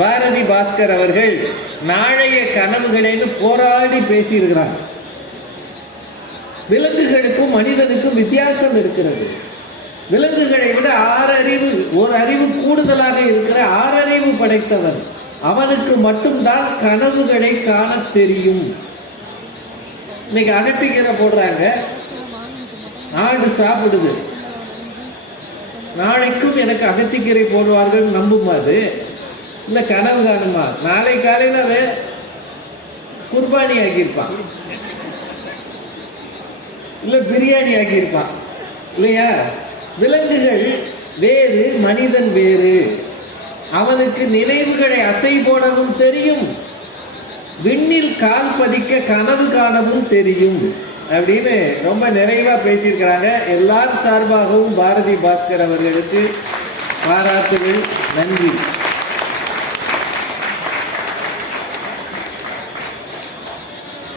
பாரதி பாஸ்கர் அவர்கள் நாளைய கனவுகளேன்னு போராடி பேசியிருக்கிறாங்க விலங்குகளுக்கும் மனிதனுக்கும் வித்தியாசம் இருக்கிறது. விலங்குகளை விட ஆறறிவு ஒரு அறிவு கூடுதலாக இருக்கிற ஆறறிவு படைத்தவன் அவனுக்கு மட்டும்தான் கனவுகளை காண தெரியும். இன்னைக்கு அகத்திக்கீரை போடுறாங்க. ஆடு சாப்பிடுது. நாளைக்கும் எனக்கு அகத்திக்கீரை போடுவார்கள் நம்பும் அது. இல்லை கனவு காணுமா? நாளை காலையில் அவன் குர்பானி ஆக்கியிருப்பான் இல்லை பிரியாணி ஆக்கியிருப்பான் இல்லையா? விலங்குகள் வேறு மனிதன் வேறு. அவனுக்கு நினைவுகளை அசை போடவும் தெரியும். விண்ணில் கால் பதிக்க கனவு காணவும் தெரியும். அப்படின்னு ரொம்ப நிறைவா பேசியிருக்கிறாங்க. எல்லார் சார்பாகவும் பாரதி பாஸ்கர் அவர்களுக்கு பாராட்டுகள். நன்றி.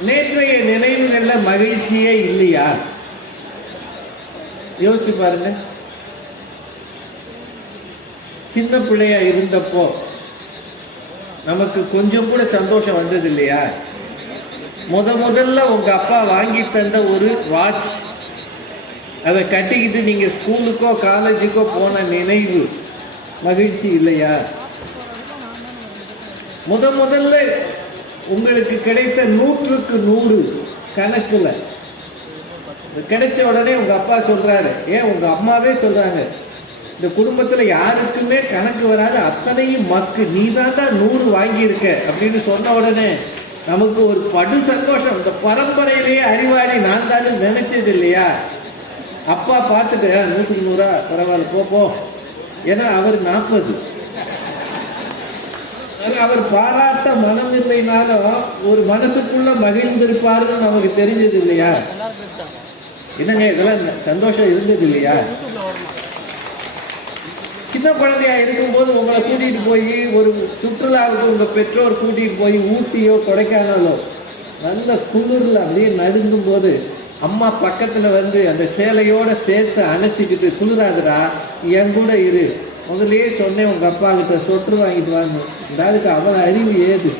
நேற்றைய நினைவுகளில் மகிழ்ச்சியே இல்லையா? யோசிச்சு பாருங்க. சின்ன பிள்ளையா இருந்தப்போ நமக்கு கொஞ்சம் கூட சந்தோஷம் வந்தது இல்லையா முத முதல்ல உங்க அப்பா வாங்கி தந்த ஒரு வாட்ச் அதை கட்டிக்கிட்டு நீங்க ஸ்கூலுக்கோ காலேஜுக்கோ போன நினைவு மகிழ்ச்சி இல்லையா? முத முதல்ல உங்களுக்கு கிடைத்த நூற்றுக்கு நூறு கணக்கில். கிடைச்ச உடனே உங்கள் அப்பா சொல்கிறாரு ஏன் உங்கள் அம்மாவே சொல்கிறாங்க இந்த குடும்பத்தில் யாருக்குமே கணக்கு வராது அத்தனையும் மக்கு. நீ தாண்டா நூறு வாங்கியிருக்க அப்படின்னு சொன்ன உடனே நமக்கு ஒரு படு சந்தோஷம். இந்த பரம்பரையிலேயே அறிவாளி நான் தானே நினைச்சது இல்லையா? அப்பா பார்த்துட்டு நூற்றுக்கு நூறா பரவாயில்ல போ. ஏன்னா அவர் நாற்பது. அவர் பாராட்ட மனம் இல்லைனாலும் ஒரு மனசுக்குள்ள மகிழ்ந்திருப்பாருன்னு நமக்கு தெரிஞ்சது இல்லையா என்னங்க இதெல்லாம் சந்தோஷம் இருந்தது இல்லையா சின்ன குழந்தையா இருக்கும்போது உங்களை கூட்டிட்டு போய் ஒரு சுற்றுலாவுக்கு உங்க பெற்றோர் கூட்டிட்டு போய் ஊட்டியோ கொடைக்கானலோ நல்ல குளிர்ல அப்படியே நடுங்கும் போது அம்மா பக்கத்துல வந்து அந்த சேலையோட சேர்த்து அணைச்சிக்கிட்டு குளிராதுடா என் கூட இரு. முதலே சொன்னேன் உங்க அப்பா கிட்ட சொட்டு வாங்கிட்டு வாங்க. இந்த ஆளுக்கு அறிவு ஏது?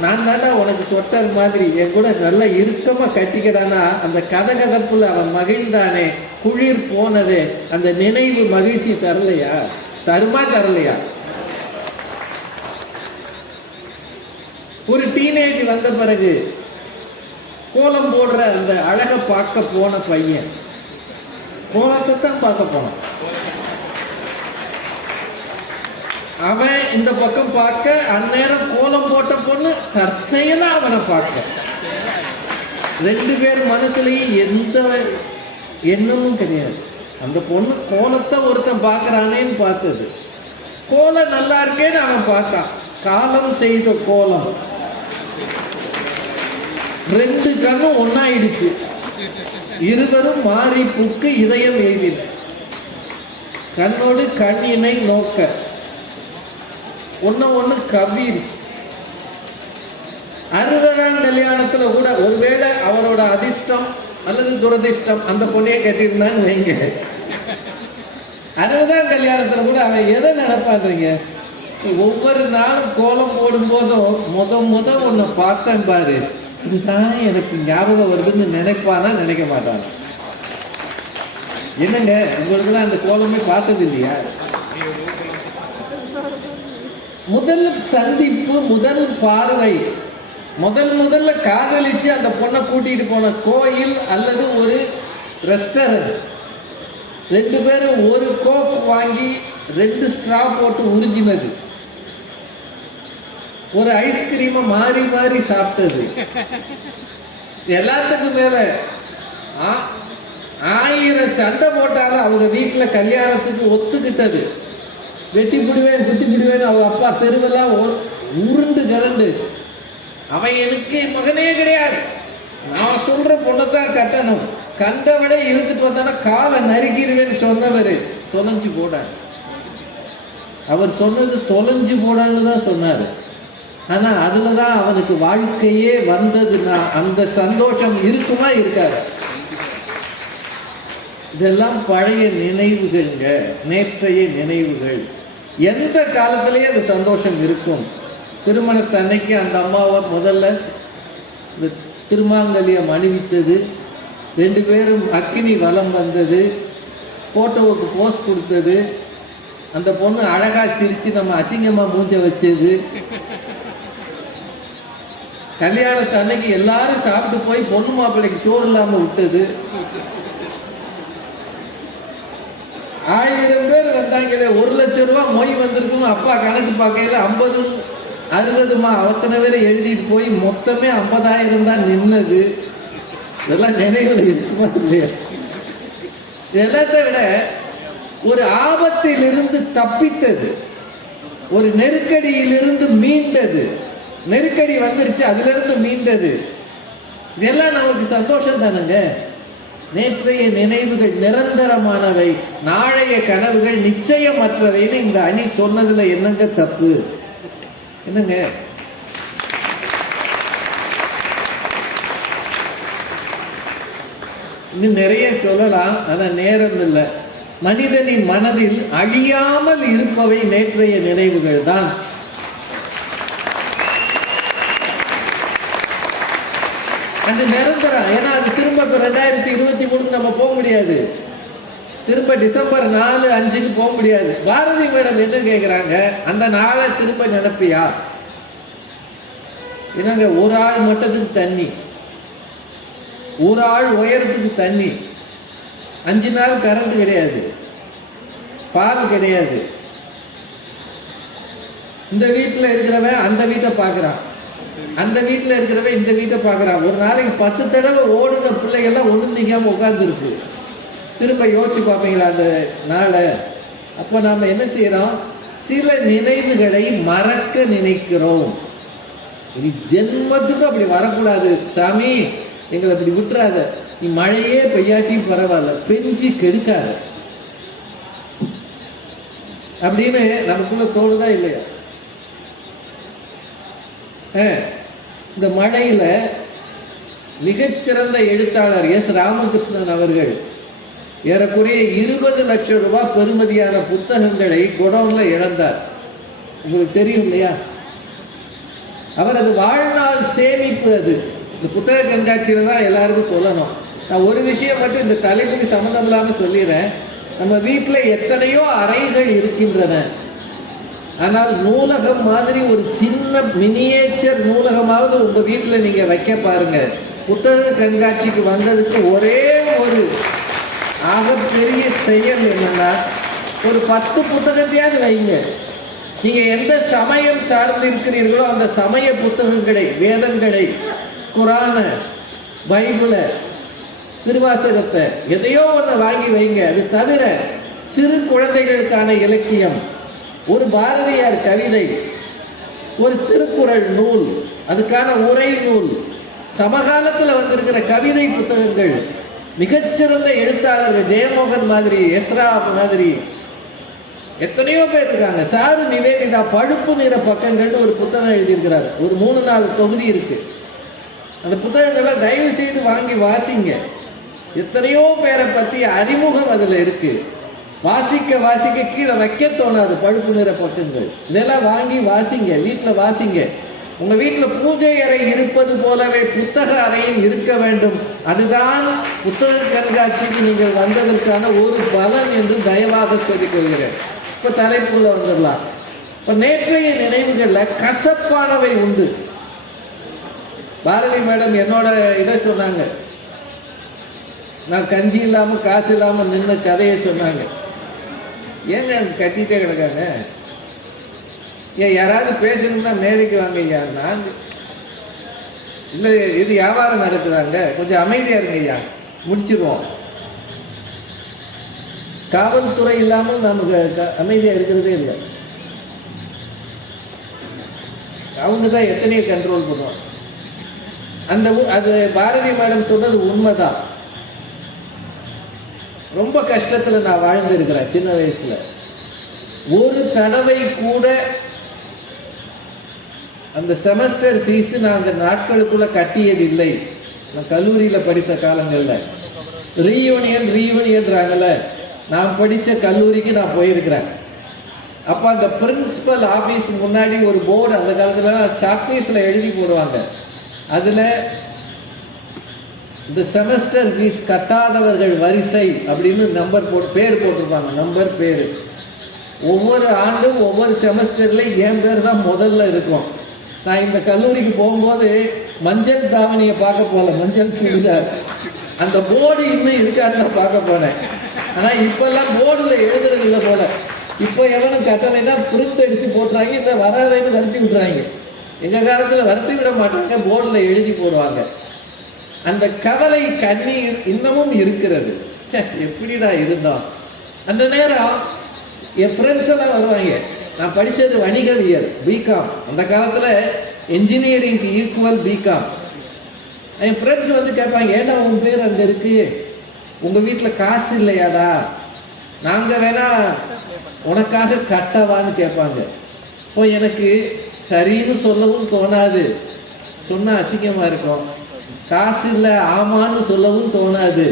நான் தானே உனக்கு சொட்டர் மாதிரி. என் கூட நல்லா இறுக்கமா கட்டிக்கிடானா அந்த கதகதப்புல அவன் மகிழ்ந்தானே. குளிர் போனதே. அந்த நினைவு மகிழ்ச்சி தரலையா? தருமா தரலையா? ஒரு டீனேஜ் வந்த பிறகு கோலம் போடுற அந்த அழகை பார்க்க போன பையன். கோலத்தை தான் பார்க்க போனான். அவன் இந்த பக்கம் பார்க்க அந்நேரம் கோலம் போட்ட பொண்ணு தற்செயலா அவனை பார்க்க. ரெண்டு பேர் மனசுலயும் எந்த எண்ணமும் கிடையாது. அந்த பொண்ணு கோலத்தை ஒருத்தன் பார்க்குறானேன்னு பார்த்தது. கோலம் நல்லா இருக்கேன்னு அவன் பார்த்தான். காலம் செய்த கோலம். ரெண்டு கண்ணும் ஒன்னாயிடுச்சு இருவரும் மாறி புக்கு இதயம் எய்தின கண்ணோடு கண்ணினை நோக்க. ஒன்று ஒன்று கவ்விருச்சு அறுபதாம் கல்யாணத்தில் கூட ஒருவேளை அவரோட அதிர்ஷ்டம் அல்லது துரதிர்ஷ்டம் அந்த பொண்ணையே கட்டியிருந்தான்னு வைங்க. அறுபதாம் கல்யாணத்தில் கூட அவன் எதை நினைப்பான்றீங்க ஒவ்வொரு நாளும் கோலம் போடும்போதும் முத முத உன்னை பார்த்தேன் பாரு. இதுதான் எனக்கு ஞாபகம் வருதுன்னு நினைப்பானா? நினைக்க மாட்டான்? என்னங்க உங்களுக்குலாம் அந்த கோலமே பார்த்தது இல்லையா? முதல் சந்திப்பு முதல் பார்வை. முதல் முதல்ல காதலிச்சு அந்த பொண்ணை கூட்டிட்டு போன கோயில் அல்லது ஒரு ரெஸ்டாரண்ட் ரெண்டு பேரும் ஒரு கோப் வாங்கி ரெண்டு ஸ்ட்ரா போட்டு உறிஞ்சினது. ஒரு ஐஸ்கிரீமை மாறி மாறி சாப்பிட்டது. எல்லாத்துக்கும் மேல ஆ- ஆயிரம் சண்டை போட்டாலும் அவங்க வீட்டில் கல்யாணத்துக்கு ஒத்துக்கிட்டது. வெட்டி பிடுவேன் குத்தி பிடுவேன் அவங்க அப்பா தெருவெல்லாம் உருண்டு கலண்டு. அவன் எனக்கு மகனே கிடையாது. நான் சொல்ற பொண்ணை தான் கட்டணும் கண்டவனே இருந்துட்டு வந்தானா காலை நறுக்கிடுவேன்னு சொன்னவர். தொலைஞ்சு போடார் அவர் சொன்னது தொலைஞ்சு போடான்னு தான் சொன்னார். ஆனா அதில் தான் அவனுக்கு வாழ்க்கையே வந்ததுன்னா அந்த சந்தோஷம் இருக்குமா இருக்காது. இதெல்லாம் பழைய நினைவுகள்ங்க. நேற்றைய நினைவுகள். எந்த காலத்திலேயே அது சந்தோஷம் இருக்கும்? திருமணத்தன்னைக்கு அந்த அம்மாவை முதல்ல இந்த திருமாங்கல்யம் அணிவித்தது. ரெண்டு பேரும் அக்கினி வலம் வந்தது. ஃபோட்டோவுக்கு போஸ் கொடுத்தது. அந்த பொண்ணு அழகாக சிரித்து நம்ம அசிங்கமாக மூஞ்ச வச்சது. கல்யாணத்து அன்னைக்கு எல்லாரும் சாப்பிட்டு போய் பொண்ணு மாப்பிள்ளைக்கு சோறு இல்லாமல் விட்டது. ஆயிரம் பேர் ஒரு லட்சம் ரூபா மொய் வந்திருக்குன்னு அப்பா கணக்கு பார்க்கையில் ஐம்பது அறுபதுமா அத்தனை பேரை எழுதிட்டு போய் மொத்தமே ஐம்பதாயிரம் தான் நின்னது. இதெல்லாம் நினைவில் இருக்குமா இல்லையா? இதெல்லாத்தை விட ஒரு ஆபத்திலிருந்து தப்பித்தது. ஒரு நெருக்கடியிலிருந்து மீண்டது. நெருக்கடி வந்துருச்சு அதுல இருந்து மீண்டது. இதெல்லாம் நமக்கு சந்தோஷம் தானுங்க? நேற்றைய நினைவுகள் நிரந்தரமானவை. நாளைய கனவுகள் நிச்சயமற்றவைன்னு இந்த அணி சொன்னதுல என்னங்க தப்பு? என்னங்க? இன்னும் நிறைய சொல்லலாம் ஆனால் நேரம் இல்லை. மனிதனின் மனதில் அழியாமல் இருப்பவை நேற்றைய நினைவுகள் தான் அது நிரந்தரம். ஏன்னா அது திரும்ப இப்போ ரெண்டாயிரத்தி இருபத்தி மூணுக்கு நம்ம போக முடியாது. திரும்ப டிசம்பர் நாலு அஞ்சுக்கு போக முடியாது. பாரதி மேடம் என்ன கேட்குறாங்க அந்த நாளை திரும்ப நினைப்பியா என்னங்க ஒரு ஆள் மட்டத்துக்கு தண்ணி. ஒரு ஆள் உயரத்துக்கு தண்ணி. அஞ்சு நாள் கரண்ட் கிடையாது. பால் கிடையாது. இந்த வீட்டில் இருக்கிறவன் அந்த வீட்டை பார்க்குறான். அந்த வீட்டில் இருக்கிறவன் இந்த வீட்டை பார்க்குறான். ஒரு நாளைக்கு பத்து தடவை ஓடுன பிள்ளைகள்லாம் ஒன்றும் திங்காமல் உட்காந்துருக்கு திரும்ப யோசிச்சு பார்ப்பீங்களா அந்த நாளை? அப்போ நாம் என்ன செய்கிறோம் சில நினைவுகளை மறக்க நினைக்கிறோம். இது ஜென்மத்துக்கும் அப்படி வரக்கூடாது. சாமி எங்களை அப்படி விட்டுறாத. நீ மழையே பெய்யாட்டியும் பரவாயில்ல. பெஞ்சு கெடுக்காத. அப்படின்னு நமக்குள்ள தோணுதா இல்லையா? ஆ, இந்த மழையில் மிகச்சிறந்த எழுத்தாளர் எஸ். ராமகிருஷ்ணன் அவர்கள் ஏறக்குறைய இருபது லட்சம் ரூபாய் பெறுமதியான புத்தகங்களை குடோனில் இழந்தார். உங்களுக்கு தெரியும் இல்லையா? அவர் அது வாழ்நாள் சேமிப்பு அது. இந்த புத்தக கண்காட்சியில் தான் எல்லாருக்கும் சொல்லணும். நான் ஒரு விஷயம் மட்டும் இந்த தலைப்புக்கு சம்மந்தம் இல்லாமல் சொல்லிடுறேன். நம்ம வீட்டில் எத்தனையோ அறைகள் இருக்கின்றன. ஆனால் நூலகம் மாதிரி ஒரு சின்ன மினியேச்சர் நூலகமாவது உங்க வீட்டில் நீங்க வைக்க பாருங்க. புத்தக கண்காட்சிக்கு வந்ததுக்கு ஒரே ஒரு ஆகப்பெரிய செயல் என்னன்னா ஒரு பத்து புத்தகத்தையாவது வைங்க. நீங்க எந்த சமயம் சார்ந்து இருக்கிறீர்களோ அந்த சமய புத்தகங்களை வேதங்களை குரான பைபிளை திருவாசகத்தை எதையோ ஒன்று வாங்கி வைங்க. அது தவிர சிறு குழந்தைகளுக்கான இலக்கியம் ஒரு பாரதியார் கவிதை ஒரு திருக்குறள் நூல் அதுக்கான உரை நூல் சமகாலத்தில் வந்திருக்கிற கவிதை புத்தகங்கள் மிகச்சிறந்த எழுத்தாளர்கள் ஜெயமோகன் மாதிரி எஸ்ரா மாதிரி எத்தனையோ பேர் இருக்காங்க. சாரு நிவேதிதா பழுப்பு நிற பக்கங்கள்னு ஒரு புத்தகம் எழுதியிருக்கிறார். ஒரு மூணு நாலு தொகுதி இருக்கு. அந்த புத்தகங்களை தயவு செய்து வாங்கி வாசிங்க. எத்தனையோ பேரை பற்றி அறிமுகம் அதில் இருக்குது வாசிக்க வாசிக்க கீழே வைக்க தோணாது. பழுப்பு நிற பக்கங்கள் இதெல்லாம் வாங்கி வாசிங்க வீட்டில் வாசிங்க. உங்கள் வீட்டில் பூஜை அறை இருப்பது போலவே புத்தக அறையும் இருக்க வேண்டும். அதுதான் புத்தக கண்காட்சிக்கு நீங்கள் வந்ததற்கான ஒரு பலன் என்று தயவாக சொல்லிக் கொள்கிறேன் இப்போ தலைப்புள்ள வந்துடலாம். இப்போ நேற்றைய நினைவுகளில் கசப்பானவை உண்டு. பாரதி மேடம் என்னோட இதை சொன்னாங்க. நான் கஞ்சி இல்லாமல் காசு இல்லாமல் நின்று கதையை சொன்னாங்க. ஏங்க கத்திட்டே கிடக்காங்க? ஏன் யாராவது பேசணும்னா மேடைக்கு வாங்க ஐயா நாங்கள் இல்லை இது வியாபாரம் நடக்குதாங்க கொஞ்சம் அமைதியாக இருங்க ஐயா. முடிச்சிருவோம் காவல்துறை இல்லாமல் நமக்கு க- இருக்கிறதே இல்லை. அவங்க தான் எத்தனையோ கண்ட்ரோல் பண்ணுவாங்க. அந்த ஊ- அது பாரதி மேடம் சொன்னது உண்மைதான். ரொம்ப கஷ்டத்தில் நான் வாழ்ந்துருக்கிறேன் சின்ன வயசில். ஒரு தடவை கூட அந்த செமஸ்டர் ஃபீஸு நான் அந்த நாட்களுக்குள்ள கட்டியதில்லை. நான் கல்லூரியில் படித்த காலங்களில். ரீயூனியன் ரீயூனியன்றாங்கல்ல நான் படித்த கல்லூரிக்கு நான் போயிருக்கிறேன். அப்போ அந்த பிரின்சிபல் ஆஃபீஸ் முன்னாடி ஒரு போர்டு அந்த காலத்தில் சாக்பீஸில் எழுதி போடுவாங்க. அதில் இந்த செமஸ்டர் ஃபீஸ் கட்டாதவர்கள் வரிசை அப்படின்னு நம்பர் போட்டு பேர் போட்டிருப்பாங்க நம்பர் பேர். ஒவ்வொரு ஆண்டும் ஒவ்வொரு செமஸ்டரில் என் பேர் தான் முதல்ல இருக்கும். நான் இந்த கல்லூரிக்கு போகும்போது மஞ்சள் தாவணியை பார்க்க போகல மஞ்சள் சுடிதார். அந்த போர்டு இன்னும் இருக்கான்னு நான் பார்க்க போனேன். ஆனால் இப்போல்லாம் போர்டில் எழுதுறது இல்லை போல. இப்போ எவனும் கட்டளைனா பிரிண்ட் அடித்து போட்டுறாங்க இல்லை வராதைன்னு வருத்தி விட்றாங்க எங்கள் காலத்தில் வருத்தி விட மாட்டாங்க போர்டில் எழுதி போடுவாங்க. அந்த கவலை கண்ணீர் இன்னமும் இருக்கிறது. ச்சே எப்படிடா இருந்தோம் அந்த நேரம் என் ஃப்ரெண்ட்ஸ் எல்லாம் வருவாங்க. நான் படித்தது வணிகவியல் பிகாம் அந்த காலத்தில் என்ஜினியரிங்க்கு ஈக்குவல் பிகாம் என் ஃப்ரெண்ட்ஸ் வந்து கேட்பாங்க ஏன்டா உன் பேர் அங்கே இருக்கு? உங்கள் வீட்டில் காசு இல்லையாடா? நாங்கள் வேணா உனக்காக கட்டவான்னு கேட்பாங்க. இப்போ எனக்கு சரின்னு சொல்லவும் தோணாது. சொன்னால் அசிங்கமாக இருக்கும். காசு இல்லை ஆமான்னு சொல்லவும் தோணாது.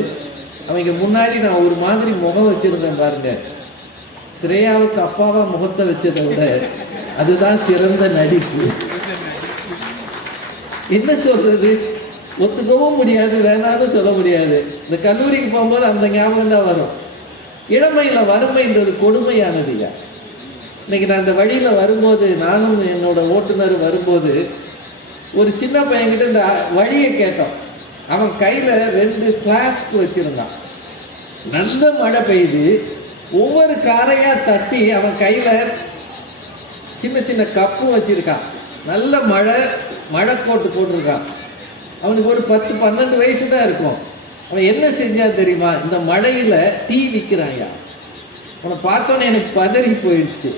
அவங்க முன்னாடி நான் ஒரு மாதிரி முகம் வச்சுருந்தேன் பாருங்க. ஸ்ரேயாவுக்கு அப்பாவா முகத்தை வச்சதை விட அதுதான் சிறந்த நடிப்பு. என்ன சொல்றது? ஒத்துக்கவும் முடியாது வேணாலும் சொல்ல முடியாது. இந்த கல்லூரிக்கு போகும்போது அந்த ஞாபகம் தான் வரும். இளமையில் வறுமைன்றது கொடுமையானது இல்லையா இன்னைக்கு நான் அந்த வழியில் வரும்போது நானும் என்னோட ஓட்டுநர் வரும்போது ஒரு சின்ன பையன்கிட்ட இந்த வழியை கேட்டோம். அவன் கையில் ரெண்டு ஃப்ளாஸ்க் வச்சுருந்தான். நல்ல மழை பெய்யுது ஒவ்வொரு காரையாக தட்டி அவன் கையில் சின்ன சின்ன கப்பும் வச்சுருக்கான். நல்ல மழை மழை கோட்டு போட்டிருக்கான். அவனுக்கு ஒரு பத்து பன்னெண்டு வயசு தான் இருக்கும். அவன் என்ன செஞ்சான் தெரியுமா? இந்த மழையில் டீ விற்கிறான்யா அவனை பார்த்தோன்னே எனக்கு பதறி போயிடுச்சு.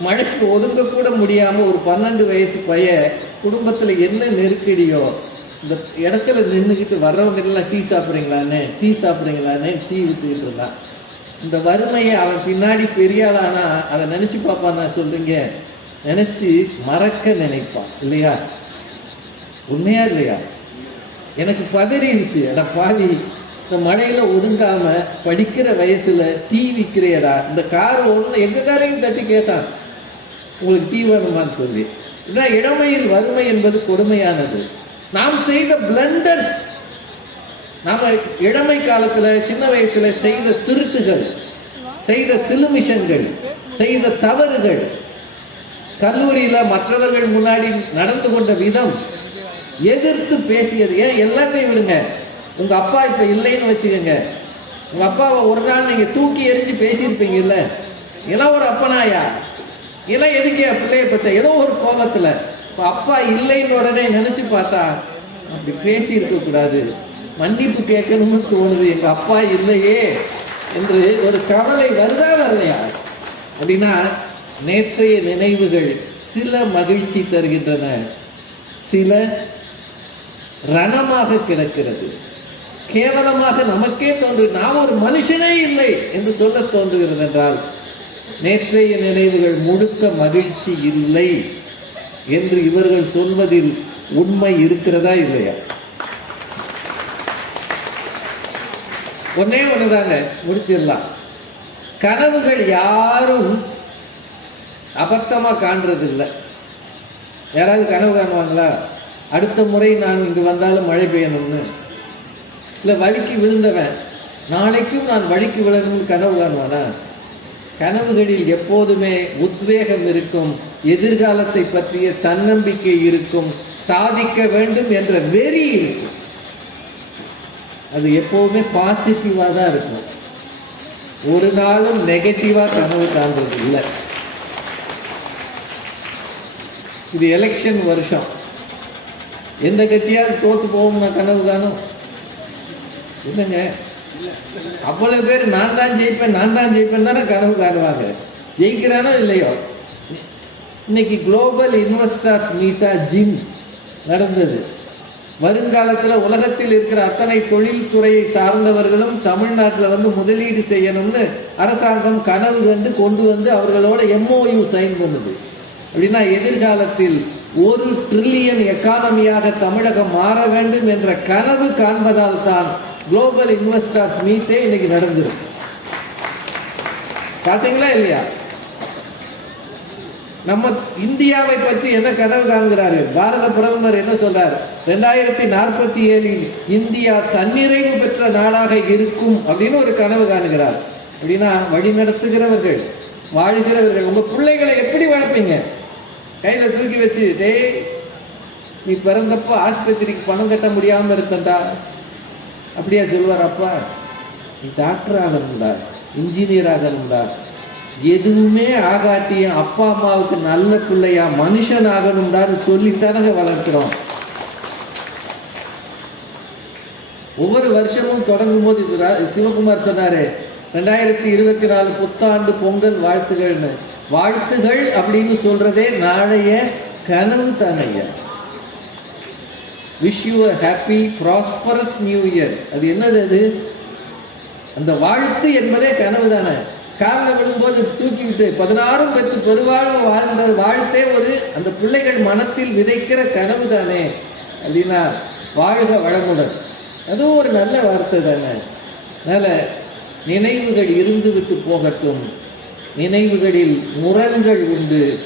மழைக்கு ஒதுங்க கூட ஒரு பன்னெண்டு வயசு பையன் குடும்பத்தில் என்ன நெருக்கடியோ இந்த இடத்துல நின்றுக்கிட்டு வர்றவங்க எல்லாம் டீ சாப்பிட்றீங்களான்னு டீ சாப்பிட்றீங்களான்னு டீ விற்றுக்கிட்டு இருந்தான். இந்த வறுமையை அவன் பின்னாடி பெரிய ஆளானா அதை நினச்சி பார்ப்பான் சொல்லுங்க நினச்சி மறக்க நினைப்பான் இல்லையா? உண்மையா இல்லையா? எனக்கு பதறிடுச்சு அட பாவி இந்த மழையில் ஒதுங்காம படிக்கிற வயசில் டீ விற்கிறியடா இந்த கார் ஒன்று எங்கள் காரையும் தட்டி கேட்டான். உங்களுக்கு டீ வேணுமான்னு சொல்லி. இளமையில் வறுமை என்பது கொடுமையானது. நாம் செய்த பிளண்டர்ஸ் நாம இளமை காலத்துல சின்ன வயசுல செய்த திருட்டுகள் செய்த சிலுமிஷன்கள் செய்த தவறுகள் கல்லூரியில மற்றவர்கள் முன்னாடி நடந்து கொண்ட விதம் எதிர்த்து பேசியது. ஏன்? எல்லாத்தையும் விடுங்க. உங்க அப்பா இப்ப இல்லைன்னு வச்சுக்கோங்க. உங்க அப்பாவை ஒரு நாள் நீங்க தூக்கி எரிஞ்சு பேசியிருப்பீங்கல்ல. இதெல்லாம் ஒரு அப்பனாயா? இல்லை எதுக்கு என் பிள்ளைய பத்த? ஏதோ ஒரு கோபத்துல. இப்போ அப்பா இல்லைன்னு உடனே நினைச்சு பார்த்தா அப்படி பேசி கூடாது. மன்னிப்பு கேட்கணும்னு தோணுது. எங்க அப்பா இல்லையே என்று ஒரு கவலை வருதா வரலையா அப்படின்னா நேற்றைய நினைவுகள் சில மகிழ்ச்சி தருகின்றன. சில ரணமாக கிடக்கிறது. கேவலமாக நமக்கே தோன்று நான் ஒரு மனுஷனே இல்லை என்று சொல்ல தோன்றுகிறது என்றால் நேற்றைய நினைவுகள் முழுக்க மகிழ்ச்சி இல்லை என்று இவர்கள் சொல்வதில் உண்மை இருக்கிறதா இல்லையா? ஒன்னே ஒண்ணுதாங்க முடிச்சிடலாம். கனவுகள் யாரும் அபத்தமா காண்றது இல்லை யாராவது கனவு காணுவாங்களா? அடுத்த முறை நான் இங்கு வந்தாலும் மழை பெய்யணும்னு. இல்லை வழிக்கு விழுந்தவன் நாளைக்கும் நான் வழிக்கு விழணும்னு கனவு காணுவானா? கனவுகளில் எப்போதுமே உத்வேகம் இருக்கும் எதிர்காலத்தை பற்றிய தன்னம்பிக்கை இருக்கும் சாதிக்க வேண்டும் என்ற வெறி இருக்கும். அது எப்போவுமே பாசிட்டிவாக தான் இருக்கும். ஒரு நாளும் நெகட்டிவாக கனவு காண்றது இல்லை. இது எலெக்ஷன் வருஷம். எந்த கட்சியாவது தோத்து போகும்னா கனவு காணும். என்னங்க? அவ்வளவு பேர் நான் தான் ஜெயிப்பேன் நான் தான் ஜெயிப்பேன் தானே கனவு காணுவாங்க. ஜெயிக்கிறானோ இல்லையோ? இன்னைக்கு குளோபல் இன்வெஸ்டர்ஸ் மீட்டா ஜிம் நடந்தது. வருங்காலத்தில் உலகத்தில் இருக்கிற அத்தனை தொழில்துறையை சார்ந்தவர்களும் தமிழ்நாட்டில் வந்து முதலீடு செய்யணும்னு அரசாங்கம் கனவு கண்டு கொண்டு வந்து அவர்களோட எம்ஓயு சைன் பண்ணுது. அப்படின்னா எதிர்காலத்தில் ஒரு ட்ரில்லியன் எக்கானமியாக தமிழகம் மாற வேண்டும் என்ற கனவு காண்பதால் தான் குளோபல் இன்வெஸ்டர்ஸ் மீட்டே இன்னைக்கு நடந்திருக்கு. பார்த்தீங்களா இல்லையா? நம்ம இந்தியாவை பற்றி என்ன கனவு காண்கிறாரு? பாரத பிரதமர் என்ன சொல்றார்? ரெண்டாயிரத்தி நாற்பத்தி ஏழில் இந்தியா தன்னிறைவு பெற்ற நாடாக இருக்கும் அப்படின்னு ஒரு கனவு காணுகிறார். அப்படின்னா வழி நடத்துகிறவர்கள் வாழ்கிறவர்கள் உங்க பிள்ளைகளை எப்படி வளர்ப்பீங்க? கையில் தூக்கி வச்சு டேய் நீ பிறந்தப்போ ஆஸ்பத்திரிக்கு பணம் கட்ட முடியாமல் இருந்தண்டா. அப்படியா சொல்வார் அப்பா நீ டாக்டர் ஆகணும்டா இன்ஜினியர் ஆகணும்டா. எதுவுமே ஆகாட்டிய அப்பா அம்மாவுக்கு நல்ல பிள்ளையா மனுஷன் ஆகணும்டான்னு சொல்லித்தானங்க வளர்க்கிறோம். ஒவ்வொரு வருஷமும் தொடங்கும் போது சிவகுமார் சொன்னாரு ரெண்டாயிரத்தி இருபத்தி நாலு புத்தாண்டு பொங்கல் வாழ்த்துகள்னு வாழ்த்துகள் அப்படின்னு சொல்றதே நாளைய கனவு தானையா wish you happy prosperous new year அது என்னது அது? அந்த வாழ்த்து என்பதே கனவு தானே. காலில் விழும்போது தூக்கிவிட்டு பதினாறும் பெற்று பெருவாழ்வு வாழ்ந்த வாழ்த்தே ஒரு அந்த பிள்ளைகள் மனத்தில் விதைக்கிற கனவு தானே. அப்படின்னா வாழ்க வளமுடன். அதுவும் ஒரு நல்ல வார்த்தை தானே. அதனால் நினைவுகள் இருந்து விட்டு போகட்டும். நினைவுகளில் முரண்கள் உண்டு.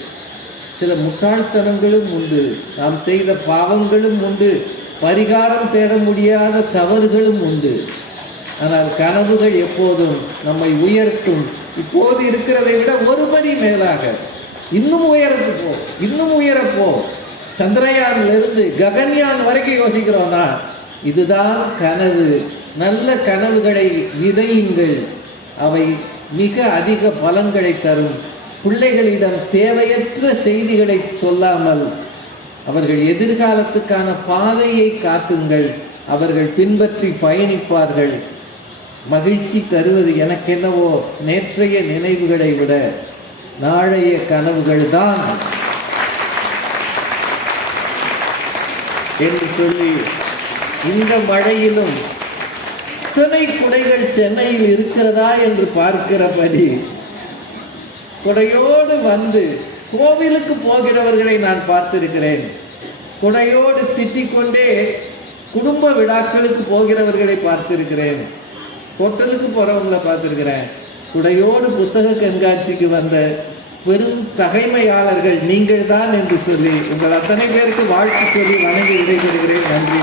சில முட்டாள்தனங்களும் உண்டு. நாம் செய்த பாவங்களும் உண்டு. பரிகாரம் தேட முடியாத தவறுகளும் உண்டு. ஆனால் கனவுகள் எப்போதும் நம்மை உயர்த்தும். இப்போது இருக்கிறதை விட ஒரு மணி மேலாக. இன்னும் உயரத்து போ. இன்னும் உயரப்போ சந்திரயானிலிருந்து ககன்யான் வரைக்கும் யோசிக்கிறோம்னா இதுதான் கனவு. நல்ல கனவுகளை விதையுங்கள். அவை மிக அதிக பலன்களை தரும். பிள்ளைகளிடம் தேவையற்ற செய்திகளை சொல்லாமல் அவர்கள் எதிர்காலத்துக்கான பாதையை காட்டுங்கள். அவர்கள் பின்பற்றி பயணிப்பார்கள். மகிழ்ச்சி தருவது எனக்கென்னவோ நேற்றைய நினைவுகளை விட நாளைய கனவுகள் தான். என்று சொல்லி இந்த மழையிலும் அத்தனை குடைகள் சென்னையில் இருக்கிறதா என்று பார்க்கிறபடி குடையோடு வந்து கோவிலுக்கு போகிறவர்களை நான் பார்த்திருக்கிறேன். குடையோடு திட்டிக் கொண்டே குடும்ப விழாக்களுக்கு போகிறவர்களை பார்த்திருக்கிறேன். ஹோட்டலுக்கு போகிறவங்களை பார்த்திருக்கிறேன். குடையோடு புத்தக கண்காட்சிக்கு வந்த பெரும் தகைமையாளர்கள் நீங்கள் தான் என்று சொல்லி உங்கள் அத்தனை பேருக்கு வாழ்த்து சொல்லி வணங்கி விடைபெறுகிறேன். நன்றி.